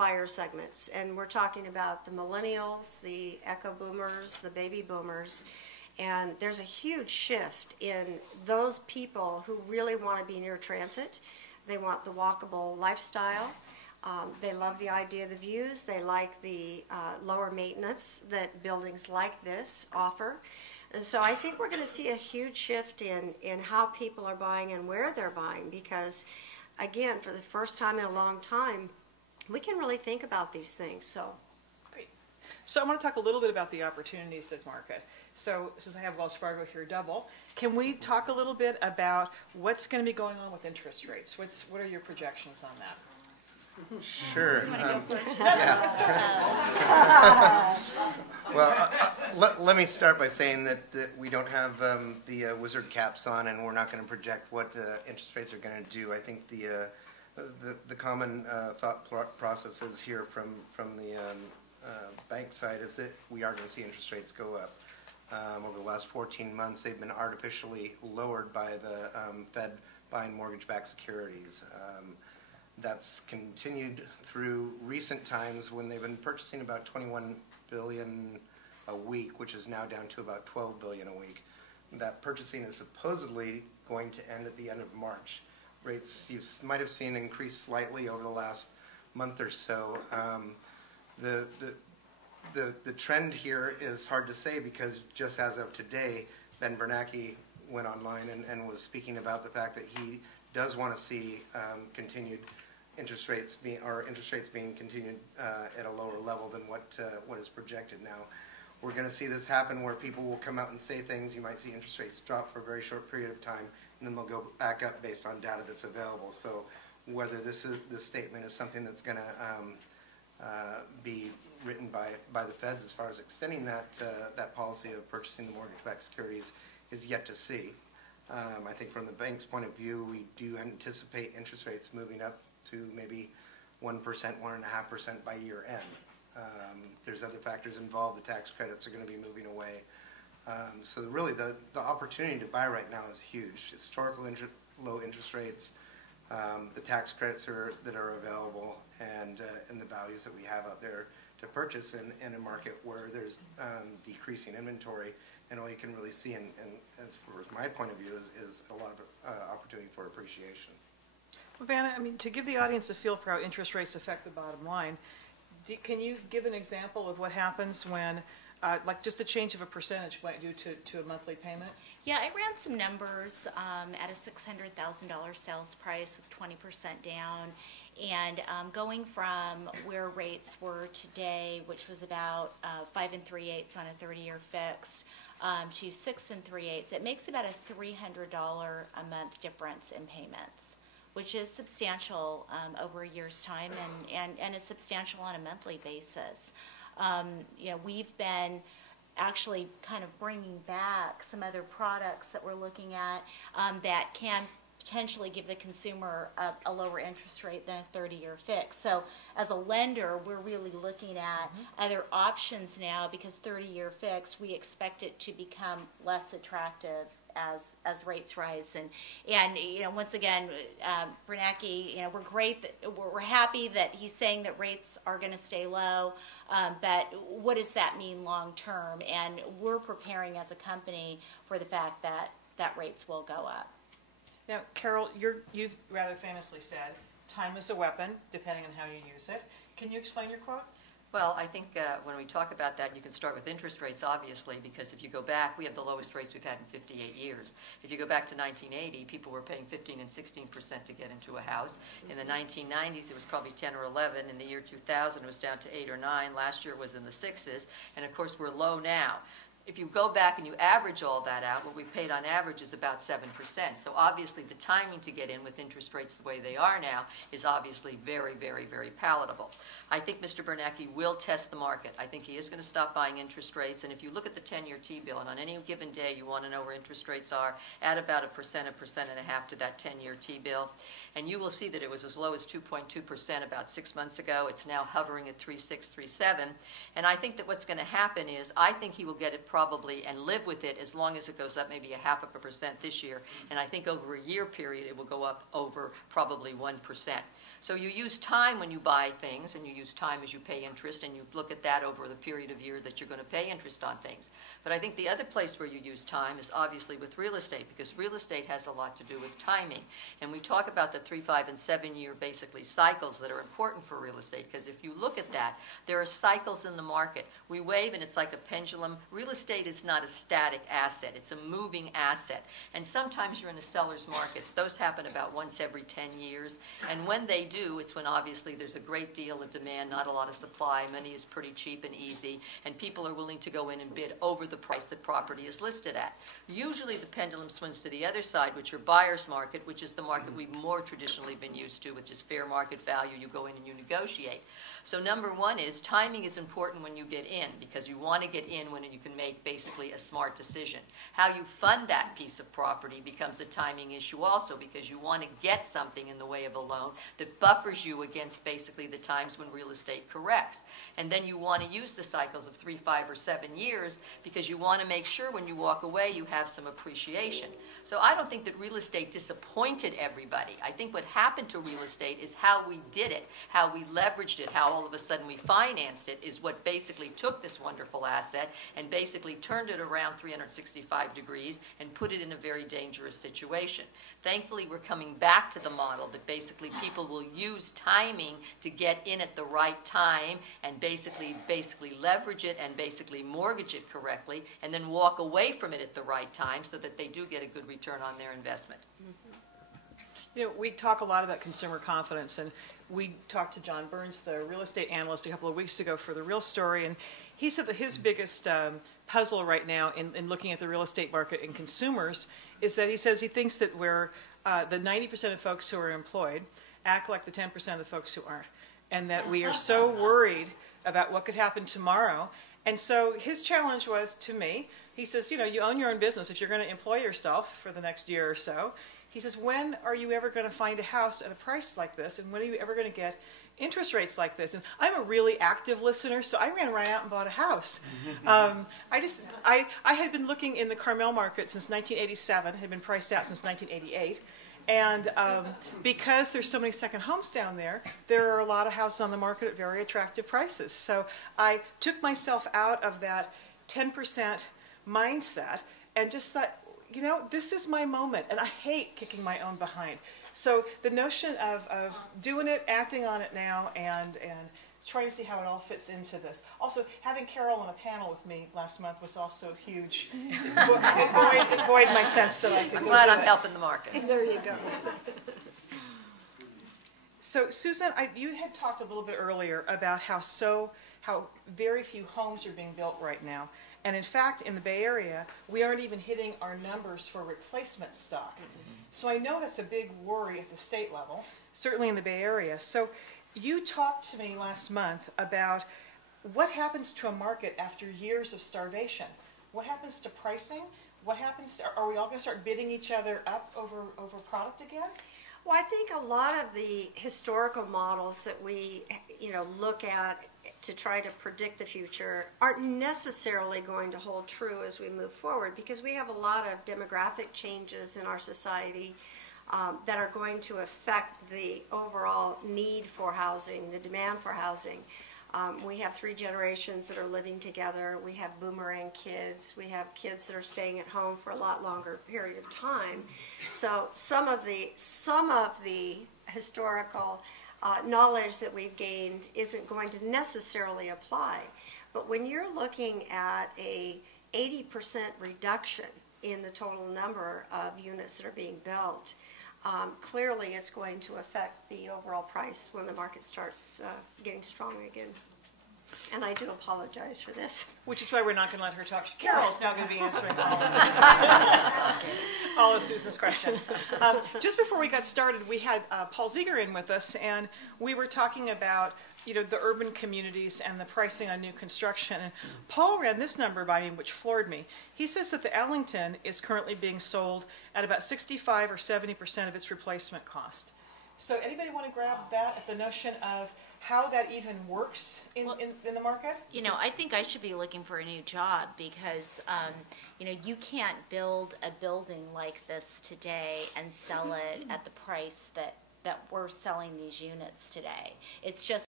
buyer segments, and we're talking about the millennials, the echo boomers, the baby boomers, and there's a huge shift in those people who really want to be near transit. They want the walkable lifestyle. They love the idea of the views. They like the lower maintenance that buildings like this offer. And so I think we're going to see a huge shift in how people are buying and where they're buying, because, again, for the first time in a long time, we can really think about these things. So, great. So I want to talk a little bit about the opportunities at market. So since I have Wells Fargo here double, can we talk a little bit about what's going to be going on with interest rates? What are your projections on that? Sure. You want to go first? Well, let me start by saying that we don't have the wizard caps on, and we're not going to project what interest rates are going to do. I think the common thought process is here from the bank side is that we are going to see interest rates go up. Over the last 14 months, they've been artificially lowered by the Fed buying mortgage-backed securities. That's continued through recent times when they've been purchasing about 21 billion a week, which is now down to about 12 billion a week. That purchasing is supposedly going to end at the end of March. Rates you might have seen increase slightly over the last month or so. The trend here is hard to say, because just as of today, Ben Bernanke went online and was speaking about the fact that he does want to see continued interest rates being continued at a lower level than what is projected now. We're going to see this happen where people will come out and say things. You might see interest rates drop for a very short period of time, and then they'll go back up based on data that's available. So whether this statement is something that's going to be written by the Feds as far as extending that policy of purchasing the mortgage-backed securities is yet to see. I think from the bank's point of view, we do anticipate interest rates moving up to maybe 1%, 1.5% by year end. There's other factors involved. The tax credits are going to be moving away. So really the opportunity to buy right now is huge. Historical low interest rates, the tax credits that are available, and the values that we have out there to purchase in a market where there's decreasing inventory. And all you can really see, and as far as my point of view, is a lot of opportunity for appreciation. Well, Vanna, I mean, to give the audience a feel for how interest rates affect the bottom line, can you give an example of what happens when, like, just a change of a percentage might do to a monthly payment? Yeah, I ran some numbers at a $600,000 sales price with 20% down, and going from where rates were today, which was about 5 3/8 on a 30-year fixed, to 6 3/8, it makes about a $300 a month difference in payments, which is substantial over a year's time, and is substantial on a monthly basis. You know, we've been actually kind of bringing back some other products that we're looking at that can potentially give the consumer a lower interest rate than a 30-year fix. So as a lender, we're really looking at other options now, because 30-year fixed, we expect it to become less attractive as rates rise. And you know, once again, Bernanke, you know, we're happy that he's saying that rates are going to stay low, but what does that mean long term? And we're preparing as a company for the fact that rates will go up. Now, Carol, you've rather famously said, time is a weapon, depending on how you use it. Can you explain your quote? Well, I think when we talk about that, you can start with interest rates, obviously, because if you go back, we have the lowest rates we've had in 58 years. If you go back to 1980, people were paying 15 and 16% to get into a house. In the 1990s, it was probably 10 or 11. In the year 2000, it was down to 8 or 9. Last year it was in the 6s. And of course, we're low now. If you go back and you average all that out, what we've paid on average is about 7%. So obviously the timing to get in with interest rates the way they are now is obviously very, very, very palatable. I think Mr. Bernanke will test the market. I think he is going to stop buying interest rates. And if you look at the 10-year T-bill, and on any given day you want to know where interest rates are, add about 1%, 1.5% to that 10-year T-bill. And you will see that it was as low as 2.2% about 6 months ago. It's now hovering at 3.6, 3.7. And I think that what's going to happen is I think he will get it probably and live with it as long as it goes up maybe 0.5% this year. And I think over a year period, it will go up over probably 1%. So you use time when you buy things, and you use time as you pay interest, and you look at that over the period of year that you're going to pay interest on things. But I think the other place where you use time is obviously with real estate, because real estate has a lot to do with timing. And we talk about the 3, 5, and 7-year basically cycles that are important for real estate, because if you look at that, there are cycles in the market. We wave and it's like a pendulum. Real estate is not a static asset. It's a moving asset. And sometimes you're in a seller's markets. Those happen about once every 10 years. And when they do, it's when obviously there's a great deal of demand, not a lot of supply, money is pretty cheap and easy, and people are willing to go in and bid over the price that property is listed at. Usually the pendulum swings to the other side, which are buyer's market, which is the market we've more traditionally been used to, which is fair market value. You go in and you negotiate. So number one is timing is important when you get in, because you want to get in when you can make basically a smart decision. How you fund that piece of property becomes a timing issue also, because you want to get something in the way of a loan that buffers you against basically the times when real estate corrects. And then you want to use the cycles of 3, 5, or 7 years, because you want to make sure when you walk away you have some appreciation. So I don't think that real estate disappointed everybody. I think what happened to real estate is how we did it, how we leveraged it, how all of a sudden we financed it is what basically took this wonderful asset and basically turned it around 365 degrees and put it in a very dangerous situation. Thankfully, we're coming back to the model that basically people will use timing to get in at the right time and basically leverage it and basically mortgage it correctly, and then walk away from it at the right time so that they do get a good return on their investment. You know, we talk a lot about consumer confidence, and we talked to John Burns, the real estate analyst, a couple of weeks ago for The Real Story, and he said that his biggest puzzle right now in looking at the real estate market and consumers is that he says he thinks that we're the 90% of folks who are employed act like the 10% of the folks who aren't, and that we are so worried about what could happen tomorrow. And so his challenge was to me, he says, you know, you own your own business. If you're going to employ yourself for the next year or so, he says, when are you ever going to find a house at a price like this? And when are you ever going to get interest rates like this? And I'm a really active listener, so I ran right out and bought a house. I had been looking in the Carmel market since 1987, had been priced out since 1988. And because there's so many second homes down there, there are a lot of houses on the market at very attractive prices. So I took myself out of that 10% mindset and just thought, you know, this is my moment, and I hate kicking my own behind. So the notion of doing it, acting on it now, and trying to see how it all fits into this. Also, having Carol on a panel with me last month was also huge. It buoyed my sense that I could I'm go glad do I'm it. helping the market. There you go. So Susan, you had talked a little bit earlier about how very few homes are being built right now. And in fact, in the Bay Area, we aren't even hitting our numbers for replacement stock. So I know that's a big worry at the state level, certainly in the Bay Area. So you talked to me last month about what happens to a market after years of starvation. What happens to pricing? What happens? Are we all going to start bidding each other up over product again? Well, I think a lot of the historical models that we, look at to try to predict the future aren't necessarily going to hold true as we move forward, because we have a lot of demographic changes in our society that are going to affect the overall need for housing, the demand for housing. We have 3 generations that are living together. We have boomerang kids. We have kids that are staying at home for a lot longer period of time. So some of the historical knowledge that we've gained isn't going to necessarily apply. But when you're looking at a 80% reduction in the total number of units that are being built, clearly it's going to affect the overall price when the market starts getting strong again. And I do apologize for this. Which is why we're not going to let her talk. Carol's now going to be answering all of Susan's questions. Just before we got started, we had Paul Ziegler in with us, and we were talking about the urban communities and the pricing on new construction. And Paul ran this number by me, which floored me. He says that the Ellington is currently being sold at about 65 or 70% of its replacement cost. So anybody want to grab that at the notion of how that even works in the market? You know, I think I should be looking for a new job because, you know, you can't build a building like this today and sell it at the price that we're selling these units today. It's just